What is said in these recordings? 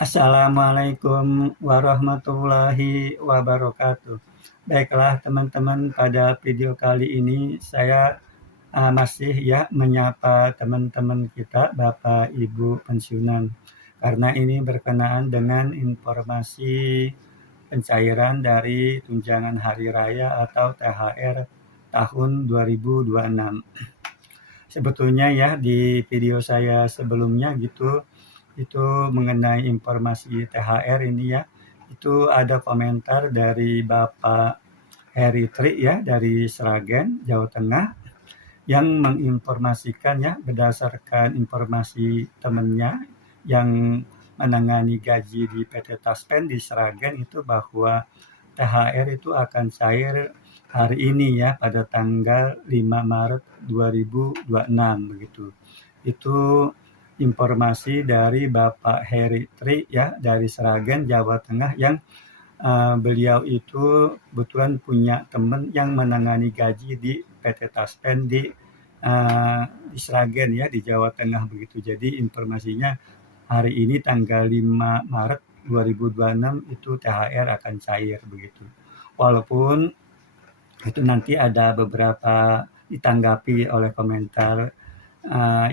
Assalamualaikum warahmatullahi wabarakatuh. Baiklah teman-teman, pada video kali ini saya masih ya menyapa teman-teman kita Bapak Ibu pensiunan. Karena ini berkenaan dengan informasi pencairan dari tunjangan hari raya atau THR tahun 2026. Sebetulnya ya di video saya sebelumnya gitu, itu mengenai informasi THR ini ya, itu ada komentar dari Bapak Heri Tri ya dari Sragen, Jawa Tengah, yang menginformasikan ya berdasarkan informasi temannya yang menangani gaji di PT Taspen di Sragen itu bahwa THR itu akan cair hari ini ya pada tanggal 5 Maret 2026 begitu. Itu informasi dari Bapak Heri Tri ya dari Sragen, Jawa Tengah yang beliau itu kebetulan punya teman yang menangani gaji di PT Taspen di Sragen ya di Jawa Tengah begitu. Jadi informasinya hari ini tanggal 5 Maret 2026 itu THR akan cair begitu. Walaupun itu nanti ada beberapa ditanggapi oleh komentar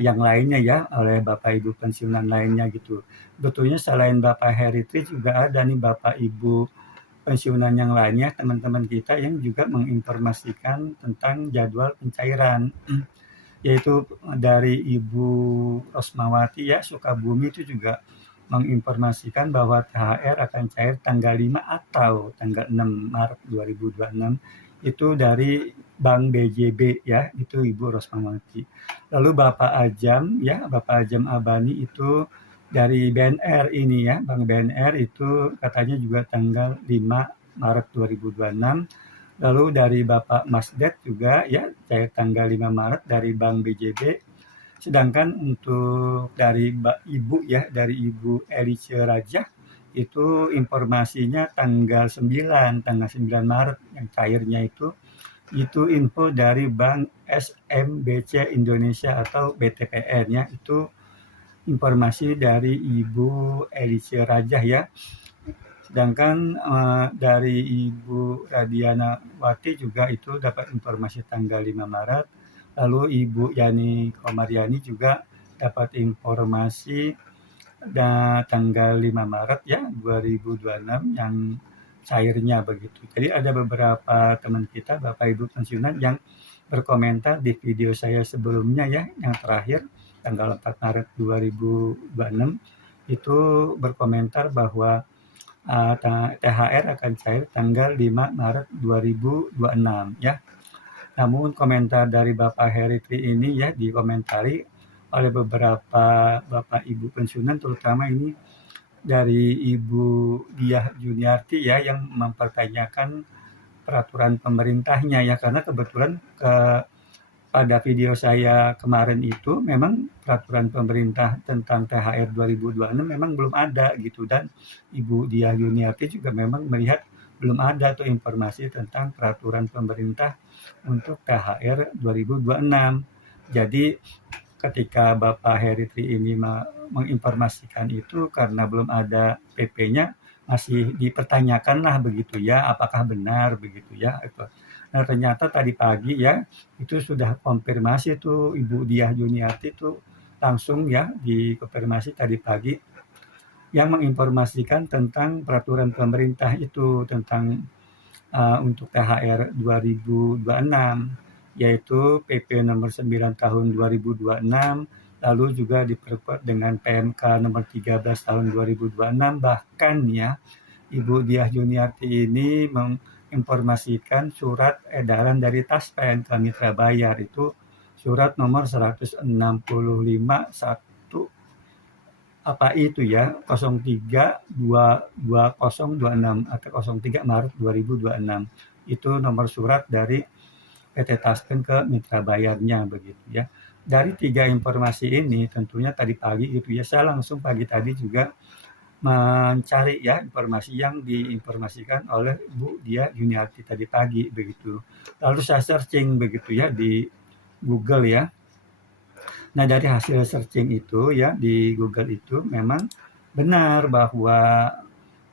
yang lainnya ya oleh Bapak Ibu pensiunan lainnya gitu. Betulnya selain Bapak Heri Tri juga ada nih Bapak Ibu pensiunan yang lainnya, teman-teman kita yang juga menginformasikan tentang jadwal pencairan. Yaitu dari Ibu Rosmawati ya Sukabumi itu juga menginformasikan bahwa THR akan cair tanggal 5 atau tanggal 6 Maret 2026 itu dari Bank BJB ya, itu Ibu Rosmawati. Lalu Bapak Ajam ya, Bapak Ajam Abani itu dari BNR ini ya, Bank BNR itu katanya juga tanggal 5 Maret 2026. Lalu dari Bapak Masdet juga ya, cair tanggal 5 Maret dari Bank BJB. Sedangkan untuk dari Ibu ya, dari Ibu Elice Rajah itu informasinya tanggal 9 Maret yang cairnya itu info dari Bank SMBC Indonesia atau BTPN ya, itu informasi dari Ibu Elice Rajah ya. Sedangkan dari Ibu Radiana Wati juga itu dapat informasi tanggal 5 Maret. Lalu Ibu Yani Komariani juga dapat informasi tanggal 5 Maret ya 2026 yang cairnya begitu. Jadi ada beberapa teman kita Bapak Ibu pensiunan yang berkomentar di video saya sebelumnya ya, yang terakhir tanggal 4 Maret 2026 itu berkomentar bahwa THR akan cair tanggal 5 Maret 2026 ya. Namun komentar dari Bapak Heri Tri ini ya dikomentari oleh beberapa Bapak Ibu pensiunan, terutama ini dari Ibu Diah Juniarti ya yang mempertanyakan peraturan pemerintahnya ya, karena kebetulan pada video saya kemarin itu memang peraturan pemerintah tentang THR 2026 memang belum ada gitu, dan Ibu Diah Juniarti juga memang melihat belum ada tuh informasi tentang peraturan pemerintah untuk THR 2026. Jadi ketika Bapak Heri Tri ini menginformasikan itu karena belum ada PP-nya, masih dipertanyakan lah begitu ya, apakah benar begitu ya. Nah ternyata tadi pagi ya itu sudah konfirmasi tuh Ibu Diah Juniarti tuh langsung ya dikonfirmasi tadi pagi yang menginformasikan tentang peraturan pemerintah itu tentang untuk THR 2026, yaitu PP nomor 9 tahun 2026, lalu juga diperkuat dengan PMK nomor 13 tahun 2026. Bahkan ya Ibu Diah Juniarti ini menginformasikan surat edaran dari Taspen ke Mitra Bayar, itu surat nomor 165 apa itu ya 03/2026 atau 03 Maret 2026. Itu nomor surat dari PT Taspen ke mitra bayarnya begitu ya. Dari 3 informasi ini tentunya tadi pagi gitu ya, saya langsung pagi tadi juga mencari ya informasi yang diinformasikan oleh Bu Diah Juniarti tadi pagi begitu. Lalu saya searching begitu ya di Google ya. Nah dari hasil searching itu ya di Google itu memang benar bahwa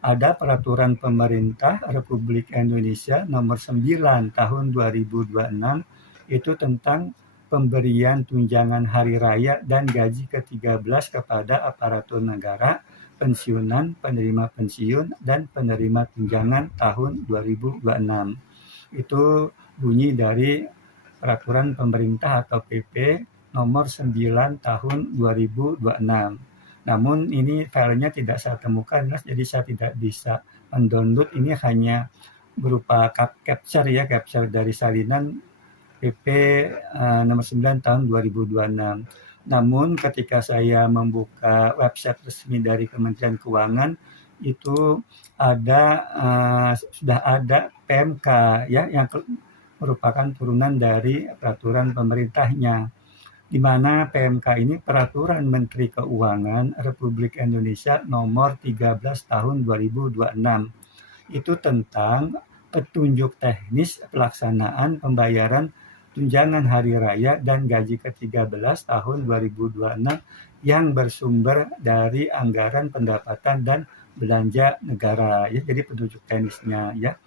ada peraturan pemerintah Republik Indonesia nomor 9 tahun 2026 itu tentang pemberian tunjangan hari raya dan gaji ke-13 kepada aparatur negara, pensiunan, penerima pensiun, dan penerima tunjangan tahun 2026. Itu bunyi dari peraturan pemerintah atau PP nomor 9 tahun 2026. Namun ini filenya tidak saya temukan, jadi saya tidak bisa mendownload. Ini hanya berupa capture ya, capture dari salinan PP nomor 9 tahun 2026. Namun ketika saya membuka website resmi dari Kementerian Keuangan itu sudah ada PMK ya yang merupakan turunan dari peraturan pemerintahnya, di mana PMK ini Peraturan Menteri Keuangan Republik Indonesia nomor 13 tahun 2026. Itu tentang petunjuk teknis pelaksanaan pembayaran tunjangan hari raya dan gaji ke-13 tahun 2026 yang bersumber dari anggaran pendapatan dan belanja negara ya. Jadi petunjuk teknisnya ya.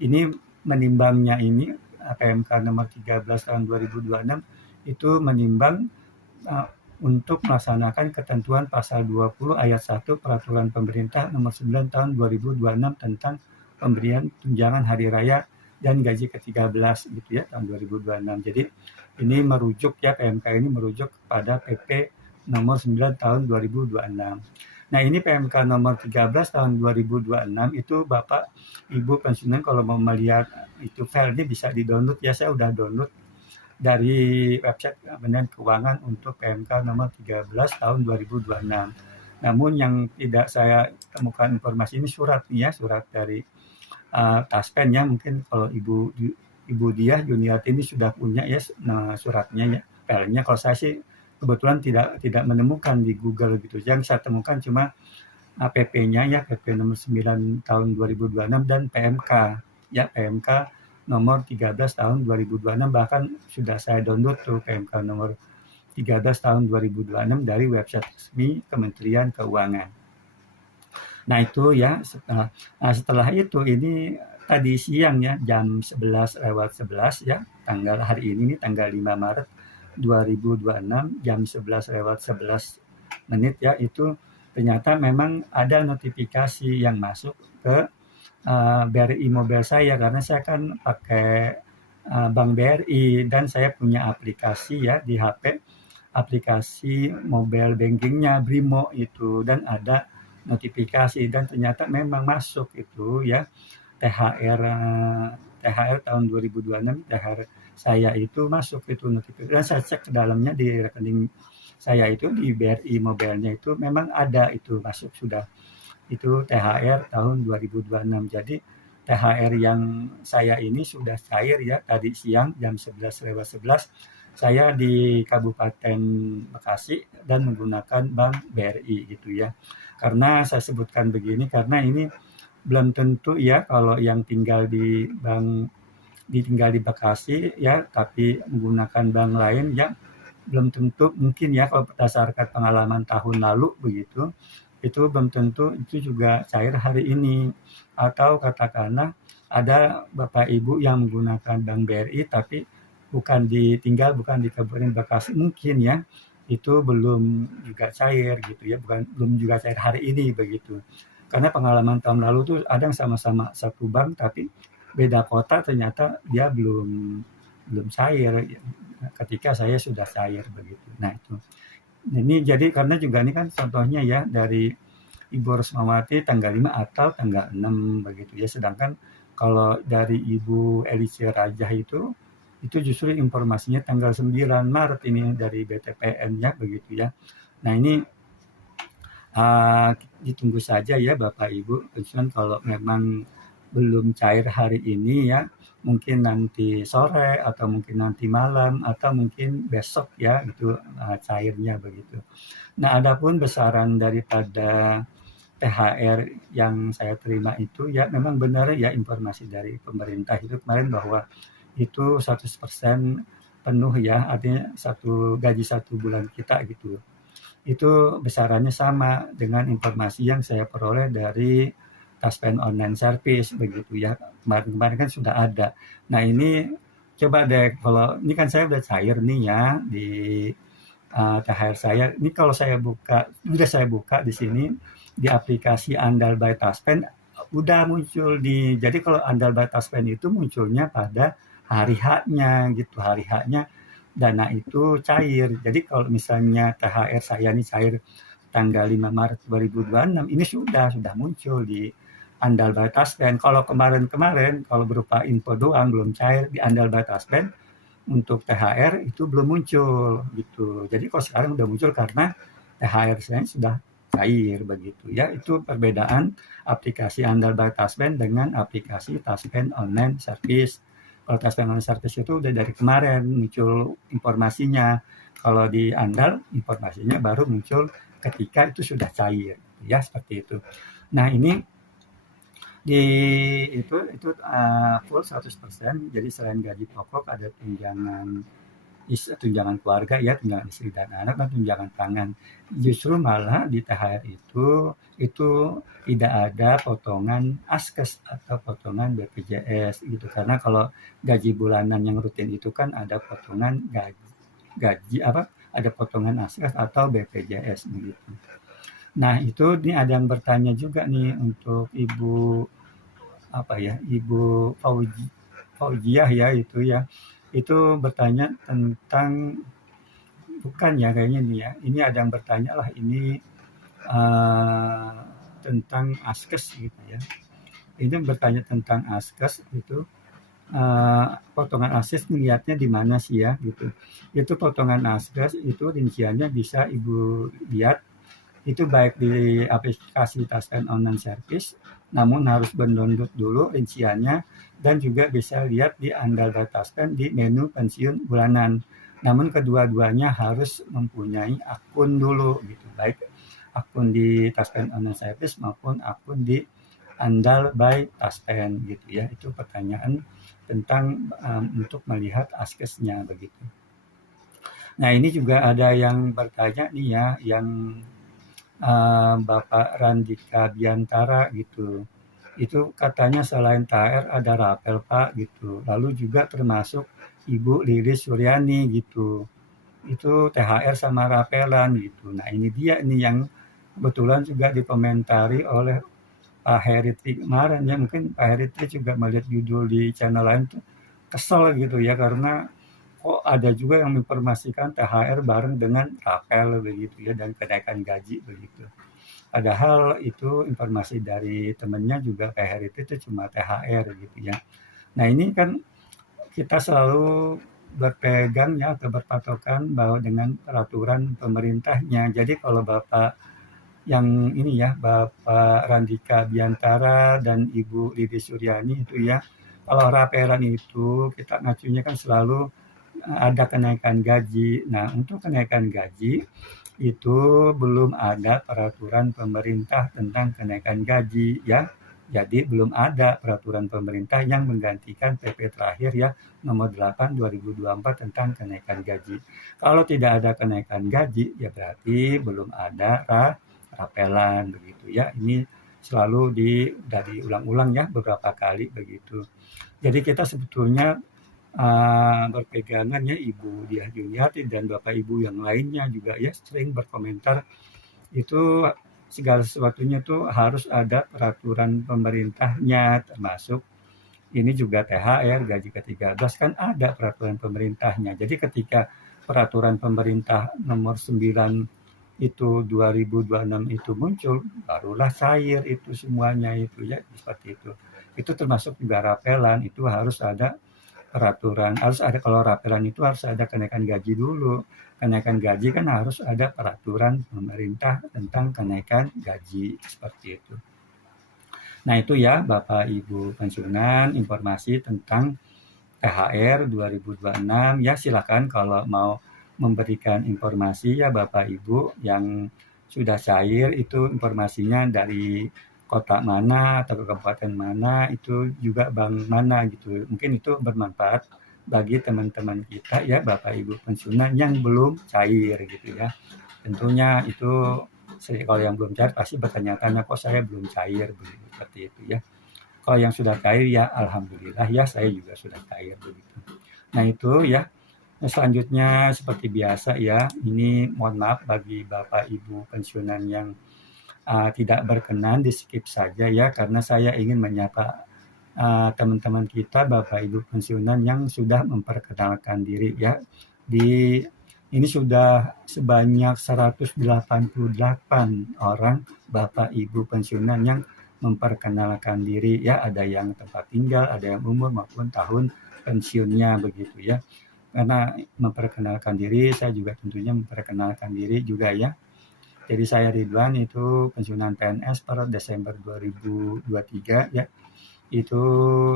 Ini menimbangnya ini PMK nomor 13 tahun 2026 itu menimbang untuk melaksanakan ketentuan pasal 20 ayat 1 Peraturan Pemerintah nomor 9 tahun 2026 tentang pemberian tunjangan hari raya dan gaji ke-13 gitu ya tahun 2026. Jadi ini merujuk ya, PMK ini merujuk kepada PP nomor 9 tahun 2026. Nah, ini PMK nomor 13 tahun 2026 itu Bapak Ibu pensiunan kalau mau melihat itu file ini bisa di-download ya. Saya udah download dari website Kementerian Keuangan untuk PMK nomor 13 tahun 2026. Namun yang tidak saya temukan informasi ini surat ya, surat dari Taspen ya, mungkin kalau Ibu Diah Juniati ini sudah punya ya suratnya ya, filenya. Kalau saya sih kebetulan tidak menemukan di Google gitu. Yang saya temukan cuma PP-nya ya, PP nomor 9 tahun 2026 dan PMK ya, PMK nomor 13 tahun 2026, bahkan sudah saya download tuh PMK nomor 13 tahun 2026 dari website resmi Kementerian Keuangan. Nah itu ya, setelah itu ini tadi siang ya, jam 11:11 ya, hari ini nih tanggal 5 Maret 2026 jam 11:11 ya, itu ternyata memang ada notifikasi yang masuk ke BRI Mobile saya, karena saya kan pakai Bank BRI dan saya punya aplikasi ya di HP, aplikasi mobile bankingnya Brimo itu, dan ada notifikasi dan ternyata memang masuk itu ya THR tahun 2026, THR saya itu masuk itu notifikasi, dan saya cek ke dalamnya di rekening saya itu di BRI Mobile-nya itu memang ada itu masuk sudah itu THR tahun 2026. Jadi THR yang saya ini sudah cair ya, tadi siang jam 11:11 saya di Kabupaten Bekasi dan menggunakan Bank BRI gitu ya. Karena saya sebutkan begini karena ini belum tentu ya kalau yang tinggal di Bekasi ya, tapi menggunakan bank lain ya, belum tentu mungkin ya kalau berdasarkan pengalaman tahun lalu begitu, itu belum tentu itu juga cair hari ini. Atau katakanlah ada Bapak Ibu yang menggunakan Bank BRI tapi bukan di Kabupaten Bekasi mungkin ya, itu belum juga cair gitu ya, belum juga cair hari ini begitu. Karena pengalaman tahun lalu tuh ada yang sama-sama satu bank tapi beda kota ternyata dia belum cair ketika saya sudah cair begitu. Nah itu. Ini jadi karena juga ini kan contohnya ya dari Ibu Rusmawati tanggal 5 atau tanggal 6 begitu ya. Sedangkan kalau dari Ibu Elice Rajah itu justru informasinya tanggal 9 Maret ini dari BTPN ya begitu ya. Nah ini ditunggu saja ya Bapak Ibu pensiunan, kalau memang belum cair hari ini ya, mungkin nanti sore atau mungkin nanti malam atau mungkin besok ya itu cairnya begitu. Nah adapun besaran daripada THR yang saya terima itu ya memang benar ya, informasi dari pemerintah itu kemarin bahwa itu 100% penuh ya, artinya gaji 1 bulan kita gitu. itu besarannya sama dengan informasi yang saya peroleh dari Taspen Online Service begitu ya. Kemarin-kemarin kan sudah ada. Nah ini coba deh kalau ini kan saya udah cair nih ya di THR saya. Ini kalau saya buka, udah saya buka di sini di aplikasi Andal by Taspen udah muncul di. Jadi kalau Andal by Taspen itu munculnya pada hari H-nya gitu, hari H-nya dana itu cair. Jadi kalau misalnya THR saya ini cair tanggal 5 Maret 2026 ini sudah muncul di Andal by Taspen. Kalau kemarin-kemarin kalau berupa info doang belum cair di Andal by Taspen untuk THR itu belum muncul gitu. Jadi kalau sekarang udah muncul karena THR saya sudah cair begitu ya. Itu perbedaan aplikasi Andal by Taspen dengan aplikasi Taspen Online Service. Kalau Taspen Online Service itu udah dari kemarin muncul informasinya. Kalau di Andal informasinya baru muncul ketika itu sudah cair ya seperti itu. Nah, ini di full 100%. Jadi selain gaji pokok ada tunjangan keluarga ya, tunjangan istri dan anak, dan tunjangan pangan. Justru malah di THR itu tidak ada potongan askes atau potongan BPJS gitu. Karena kalau gaji bulanan yang rutin itu kan ada potongan gaji ada potongan askes atau BPJS begitu. Nah, itu ini ada yang bertanya juga nih untuk Ibu Ibu Fauziah ya itu ya. Itu bertanya tentang bukan ya kayaknya nih ya. Ini ada yang bertanya lah ini tentang askes gitu ya. Ini bertanya tentang askes itu potongan askes melihatnya di mana sih ya gitu. Itu potongan askes itu rinciannya bisa Ibu lihat itu baik di aplikasi Taspen Online Service, namun harus mendownload dulu rinciannya dan juga bisa lihat di Andal by Taspen di menu pensiun bulanan. Namun kedua-duanya harus mempunyai akun dulu gitu, baik akun di Taspen Online Service maupun akun di Andal by Taspen gitu ya. Itu pertanyaan tentang untuk melihat askesnya begitu. Nah ini juga ada yang bertanya nih ya, yang Bapak Randika Biantara gitu. Itu katanya selain THR ada rapel Pak gitu. Lalu juga termasuk Ibu Lilis Suryani gitu. Itu THR sama rapelan gitu. Nah ini dia nih yang kebetulan juga dikomentari oleh Pak Heritri kemarin ya. Mungkin Pak Heritri juga melihat judul di channel lain tuh kesel gitu ya karena kok ada juga yang menginformasikan THR bareng dengan rapel begitu ya dan kenaikan gaji begitu. Padahal itu informasi dari temennya juga THR itu cuma THR gitu ya. Nah ini kan kita selalu berpegang ya atau berpatokan bahwa dengan peraturan pemerintahnya. Jadi kalau Bapak yang ini ya, Bapak Randika Biantara dan Ibu Lidi Suryani itu ya, kalau rapelan itu kita ngacunya kan selalu ada kenaikan gaji. Nah, untuk kenaikan gaji itu belum ada peraturan pemerintah tentang kenaikan gaji ya. Jadi belum ada peraturan pemerintah yang menggantikan PP terakhir ya nomor 8 2024 tentang kenaikan gaji. Kalau tidak ada kenaikan gaji ya berarti belum ada rapelan begitu ya. Ini selalu dari ulang-ulang ya beberapa kali begitu. Jadi kita sebetulnya berpegangan ya Ibu Diah Juliati dan Bapak Ibu yang lainnya juga ya sering berkomentar itu segala sesuatunya tuh harus ada peraturan pemerintahnya termasuk ini juga THR gaji ke-13 kan ada peraturan pemerintahnya. Jadi ketika peraturan pemerintah nomor 9 itu 2026 itu muncul barulah cair itu semuanya itu ya seperti itu. Itu termasuk juga rapelan itu harus ada peraturan harus ada kalau rapelan itu harus ada kenaikan gaji dulu. Kenaikan gaji kan harus ada peraturan pemerintah tentang kenaikan gaji seperti itu. Nah itu ya Bapak Ibu pensiunan informasi tentang THR 2026 ya silakan kalau mau memberikan informasi ya Bapak Ibu yang sudah cair itu informasinya dari kota mana atau kabupaten mana itu juga bank mana gitu. Mungkin itu bermanfaat bagi teman-teman kita ya Bapak Ibu pensiunan yang belum cair gitu ya. Tentunya itu kalau yang belum cair pasti bertanya-tanya, "Kok saya belum cair?" Begitu, seperti itu ya. Kalau yang sudah cair ya alhamdulillah ya, saya juga sudah cair begitu. Nah itu ya. Selanjutnya seperti biasa ya, ini mohon maaf bagi Bapak Ibu pensiunan yang tidak berkenan, di-skip saja ya, karena saya ingin menyapa teman-teman kita, Bapak Ibu pensiunan yang sudah memperkenalkan diri ya. Ini sudah sebanyak 188 orang Bapak Ibu pensiunan yang memperkenalkan diri ya, ada yang tempat tinggal, ada yang umur maupun tahun pensiunnya begitu ya. Karena memperkenalkan diri, saya juga tentunya memperkenalkan diri juga ya. Jadi saya Ridwan, itu pensiunan PNS per Desember 2023 ya. Itu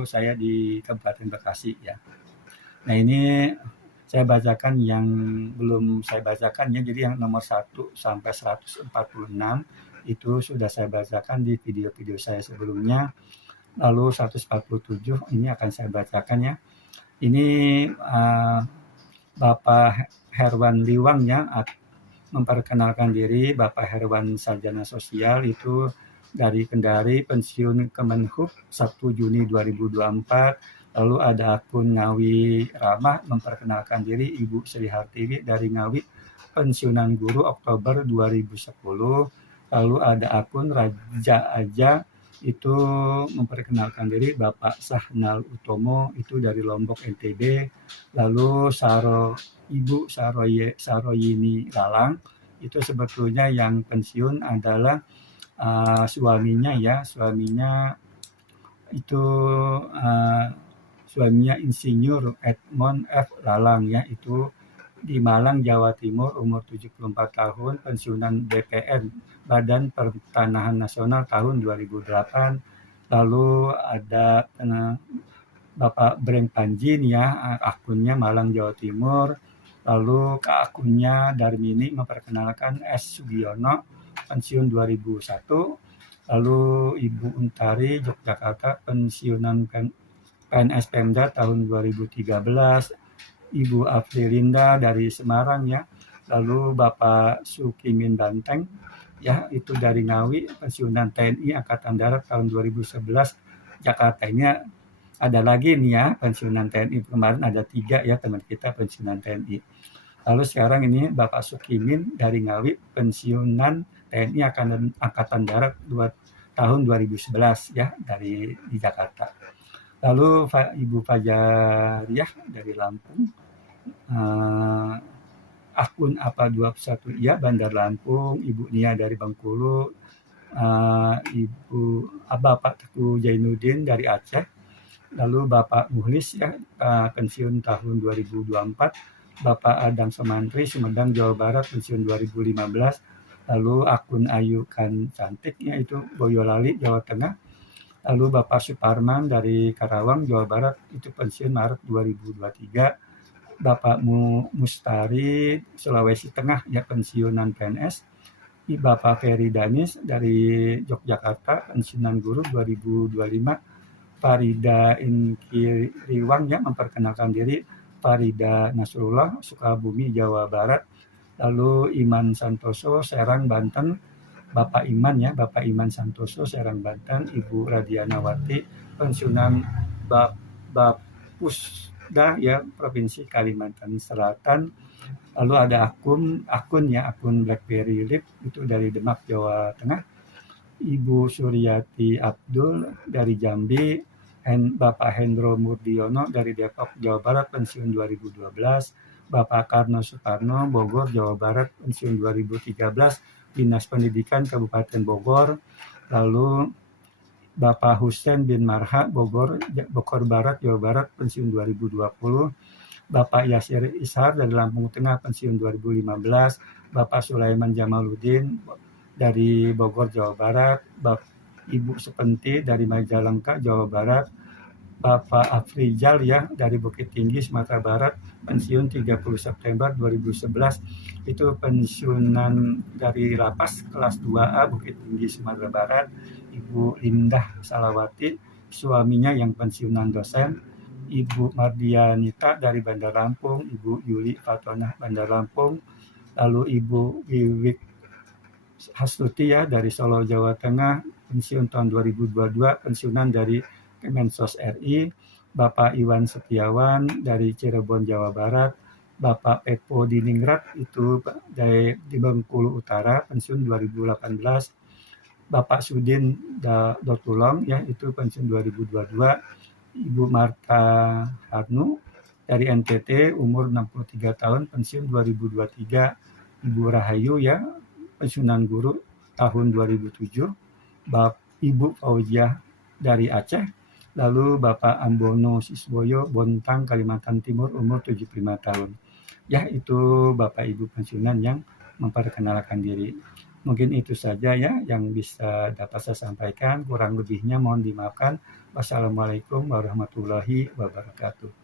saya di Kabupaten Bekasi ya. Nah ini saya bacakan yang belum saya bacakan ya. Jadi yang nomor 1 sampai 146 itu sudah saya bacakan di video-video saya sebelumnya. Lalu 147 ini akan saya bacakan ya. Ini Bapak Herwan Liwang ya, memperkenalkan diri. Bapak Herwan Sarjana Sosial, itu dari Kendari, pensiun Kemenhub 1 Juni 2024. Lalu ada akun Ngawi Ramah, memperkenalkan diri Ibu Sri Hartiwi dari Ngawi, pensiunan guru Oktober 2010. Lalu ada akun Raja Aja, itu memperkenalkan diri Bapak Sahnal Utomo, itu dari Lombok NTB. Lalu Ibu Saroyini Lalang, itu sebetulnya yang pensiun adalah suaminya ya, suaminya Insinyur Edmond F. Lalang ya, itu di Malang, Jawa Timur, umur 74 tahun, pensiunan BPN, Badan Pertanahan Nasional, tahun 2008. Lalu ada Bapak Breng Panjin ya, akunnya Malang, Jawa Timur. Lalu ke akunnya Darmini, memperkenalkan S. Sugiono, pensiun 2001. Lalu Ibu Untari, Yogyakarta, pensiunan PNS Pemda tahun 2013. Ibu Afrilinda dari Semarang ya. Lalu Bapak Sukimin Banteng ya, itu dari Ngawi, pensiunan TNI Angkatan Darat tahun 2011 Jakarta. Ini ada lagi nih ya, pensiunan TNI kemarin ada 3 ya teman kita pensiunan TNI. Lalu sekarang ini Bapak Sukimin dari Ngawi, pensiunan TNI Angkatan Darat tahun 2011 ya, di Jakarta. Lalu Ibu Fajariah dari Lampung, akun apa 21 ya, Bandar Lampung. Ibu Nia dari Bengkulu, Bapak Teguh Jainuddin dari Aceh. Lalu Bapak Muhlis ya, pensiun tahun 2024. Bapak Adam Somantri, Sumedang, Jawa Barat, pensiun 2015. Lalu akun Ayu Kan Cantik ya, itu Boyolali, Jawa Tengah. Lalu Bapak Suparman dari Karawang, Jawa Barat, itu pensiun Maret 2023. Bapak Mustari, Sulawesi Tengah ya, pensiunan PNS. Bapak Ferry Danis dari Yogyakarta, pensiunan guru 2025. Farida Inkiriwang ya, memperkenalkan diri Farida Nasrullah, Sukabumi, Jawa Barat. Lalu Iman Santoso, Serang, Banten. Bapak Iman ya, Bapak Iman Santoso, Serang, Banten. Ibu Radianawati, pensiunan Bapusda ya, Provinsi Kalimantan Selatan. Lalu ada akun BlackBerry Lip, itu dari Demak, Jawa Tengah. Ibu Suryati Abdul dari Jambi. Bapak Hendro Murdiono dari Depok, Jawa Barat, pensiun 2012. Bapak Karno Suparno, Bogor, Jawa Barat, pensiun 2013, Dinas Pendidikan Kabupaten Bogor. Lalu Bapak Husein bin Marha, Bogor Barat, Jawa Barat, pensiun 2020. Bapak Yasir Ishar dari Lampung Tengah, pensiun 2015. Bapak Sulaiman Jamaluddin dari Bogor, Jawa Barat. Ibu Sepenti dari Majalengka, Jawa Barat. Bapak Afrizal ya, dari Bukit Tinggi, Sumatera Barat, pensiun 30 September 2011. Itu pensiunan dari Lapas kelas 2A Bukit Tinggi, Sumatera Barat. Ibu Indah Salawati, suaminya yang pensiunan dosen. Ibu Mardianita dari Bandar Lampung. Ibu Yuli Fatonah, Bandar Lampung. lalu Ibu Wiwik Hastuti ya dari Solo, Jawa Tengah, pensiun tahun 2022, pensiunan dari Kemensos RI, Bapak Iwan Setiawan dari Cirebon, Jawa Barat, Bapak Pepo Diningrat itu dari di Bengkulu Utara, pensiun 2018, Bapak Sudin Dotulong ya itu pensiun 2022, Ibu Marta Harnu dari NTT umur 63 tahun pensiun 2023, Ibu Rahayu ya pensiunan guru tahun 2007, Ibu Fauziah dari Aceh, lalu Bapak Ambono Siswoyo Bontang Kalimantan Timur umur 75 tahun. Ya itu Bapak Ibu pensiunan yang memperkenalkan diri. Mungkin itu saja ya yang bisa dapat saya sampaikan, kurang lebihnya mohon dimaafkan. Wassalamualaikum warahmatullahi wabarakatuh.